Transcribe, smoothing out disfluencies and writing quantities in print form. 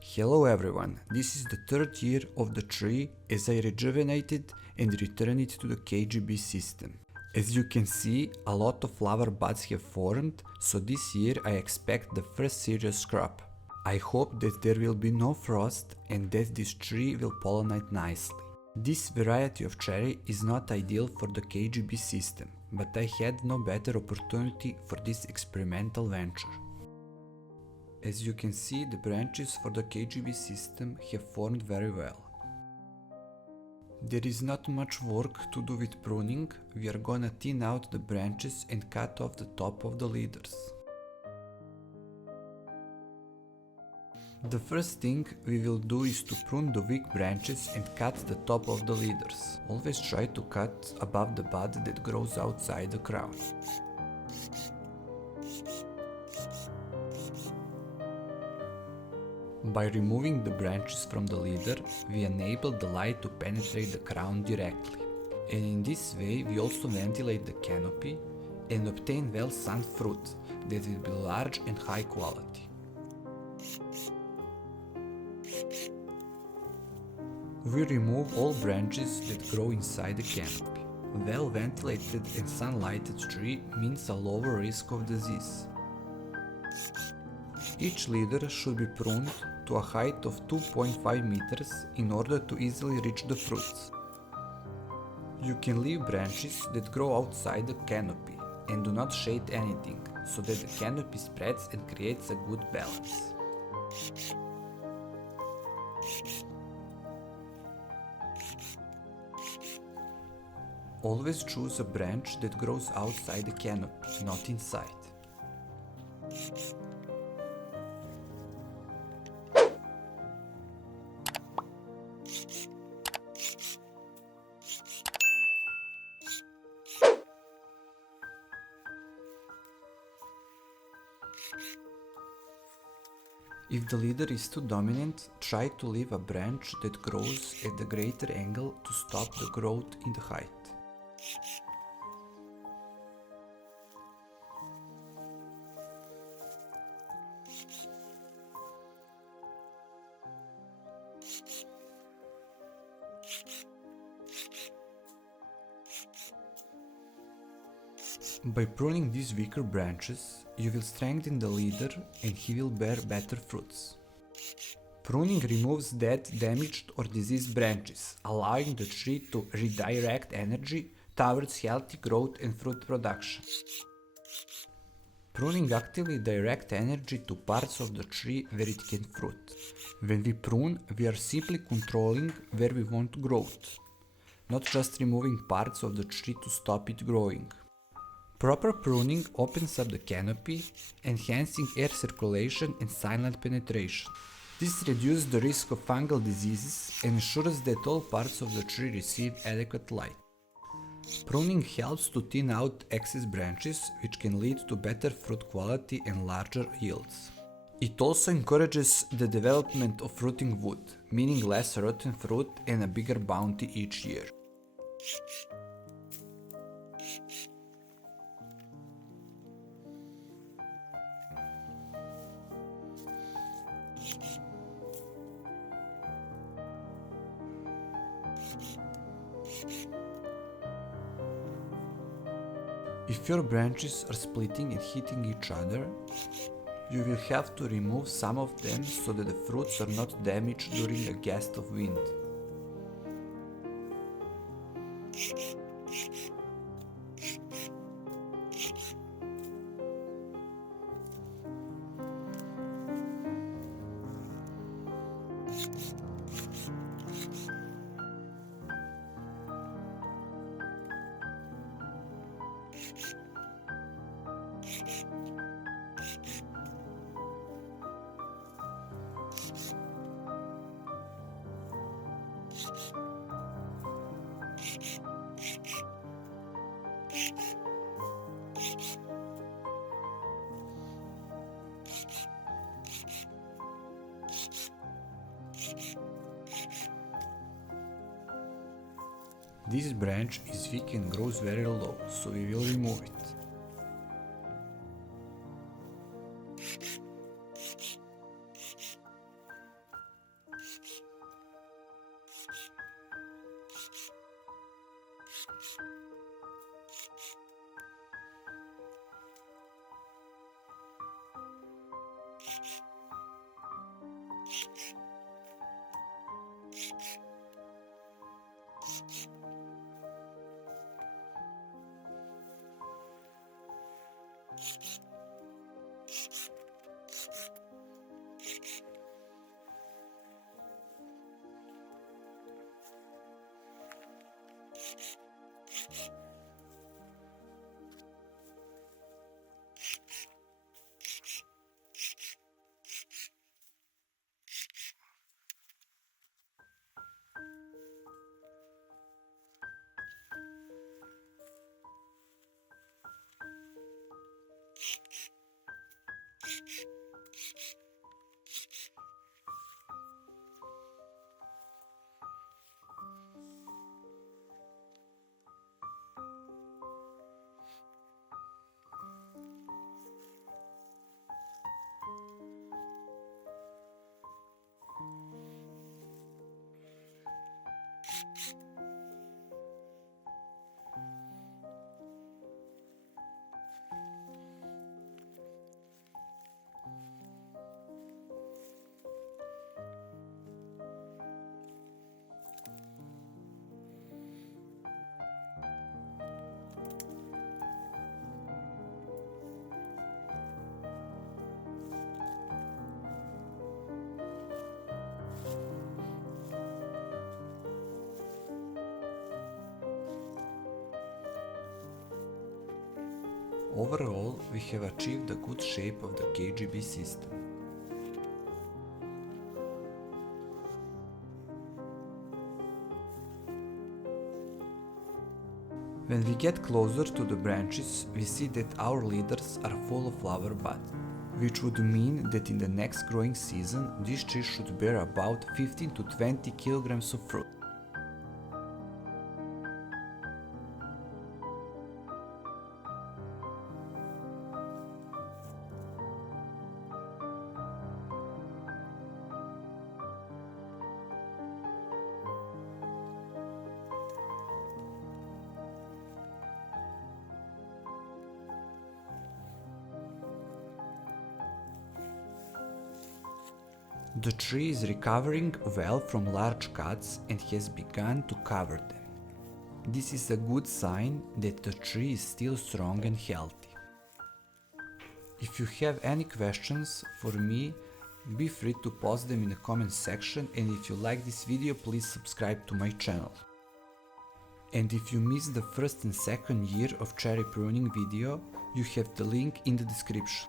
Hello everyone, this is the third year of the tree as I rejuvenated and returned it to the KGB system. As you can see, a lot of flower buds have formed, so this year I expect the first serious crop. I hope that there will be no frost and that this tree will pollinate nicely. This variety of cherry is not ideal for the KGB system, but I had no better opportunity for this experimental venture. As you can see, the branches for the KGB system have formed very well. There is not much work to do with pruning, we are gonna thin out the branches and cut off the top of the leaders. The first thing we will do is to prune the weak branches and cut the top of the leaders. Always try to cut above the bud that grows outside the crown. By removing the branches from the leader, we enable the light to penetrate the crown directly. And in this way we also ventilate the canopy and obtain well sun fruit that will be large and high quality. We remove all branches that grow inside the canopy. Well ventilated and sunlighted tree means a lower risk of disease. Each leader should be pruned to a height of 2.5 meters in order to easily reach the fruits. You can leave branches that grow outside the canopy and do not shade anything, so that the canopy spreads and creates a good balance. Always choose a branch that grows outside the canopy, not inside. If the leader is too dominant, try to leave a branch that grows at a greater angle to stop the growth in the height. By pruning these weaker branches, you will strengthen the leader and he will bear better fruits. Pruning removes dead, damaged or diseased branches, allowing the tree to redirect energy towards healthy growth and fruit production. Pruning actively directs energy to parts of the tree where it can fruit. When we prune, we are simply controlling where we want growth, not just removing parts of the tree to stop it growing. Proper pruning opens up the canopy, enhancing air circulation and sunlight penetration. This reduces the risk of fungal diseases and ensures that all parts of the tree receive adequate light. Pruning helps to thin out excess branches, which can lead to better fruit quality and larger yields. It also encourages the development of fruiting wood, meaning less rotten fruit and a bigger bounty each year. If your branches are splitting and hitting each other, you will have to remove some of them so that the fruits are not damaged during a gust of wind. This branch is weak and grows very low, so we will remove it. Overall, we have achieved a good shape of the KGB system. When we get closer to the branches, we see that our leaders are full of flower buds, which would mean that in the next growing season, this tree should bear about 15 to 20 kilograms of fruit. The tree is recovering well from large cuts and has begun to cover them. This is a good sign that the tree is still strong and healthy. If you have any questions for me, be free to post them in the comment section, and if you like this video, please subscribe to my channel. And if you missed the first and second year of cherry pruning video, you have the link in the description.